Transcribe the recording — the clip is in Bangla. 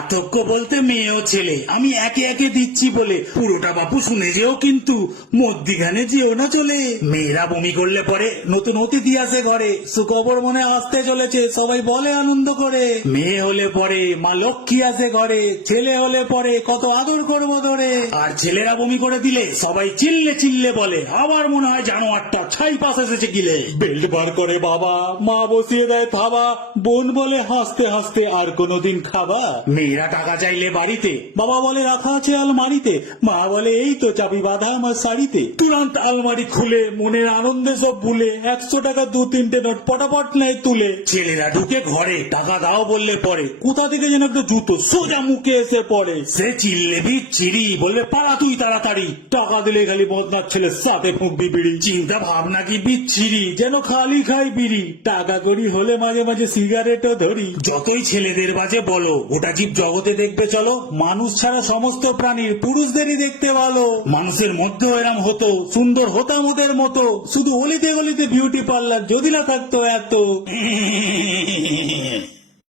পার্থক্য বলতে মেয়ে ও ছেলে আমি একে একে দিচ্ছি বলে পুরোটা বাপু শুনে যেও, কিন্তু মধ্যিখানে যেও না চলে। মেয়েরা বমি করলে পরে নতুন অতিথি আসে ঘরে, সুখবর মনে আসতে চলেছে সবাই বলে আনন্দ করে। মেয়ে হলে পরে মা লক্ষ্মী আসে ঘরে, ছেলে হলে পরে কত আদর করবো ধরে। আর ছেলেরা বমি করে দিলে সবাই চিল্লে চিল্লে বলে আবার মনে হয় জানোয়ারটা ছাই পাশ এসেছে গিলে। বেল্ট বার করে বাবা, মা বসিয়ে দেয় থাবা, বোন বলে হাসতে হাসতে আর কোনোদিন খাবা। মেয়েরা টাকা চাইলে বাড়িতে, বাবা বলে রাখা আছে আলমারিতে, মা বলে এই তো চাবি বাঁধা আমার শাড়িতে। তুরন্ত আলমারি খুলে মনের আনন্দে সব ভুলে 100 টাকা 2-3টে নোট পটাপট নেয় তুলে। ছেলেরা ঢুকে ঘরে টাকা দাও বললে পরে কোথা থেকে যেন একটা জুতো সোজা মুখে এসে পড়ে। সে চিল্লে চিড়ি বলবে পালা তুই তাড়াতাড়ি, টাকা দিলে খালি বদনার ছেলের সাথে ফুঁকবি বিড়ি। চিন্তা ভাবনা কি বিচ্ছিরি, যেন খালি খাই বিড়ি, টাকা করি হলে মাঝে মাঝে সিগারেটও ধরি। যতই ছেলেদের বাজে বলো ওটা জীব জগতে দেখবে চলো, মানুষ ছাড়া সমস্ত প্রাণীর পুরুষদেরই দেখতে ভালো। মানুষের মধ্যেও এরম হতো, সুন্দর হতাম ওদের মতো, শুধু অলিতে গলিতে বিউটি পার্লার যদি না থাকতো এত।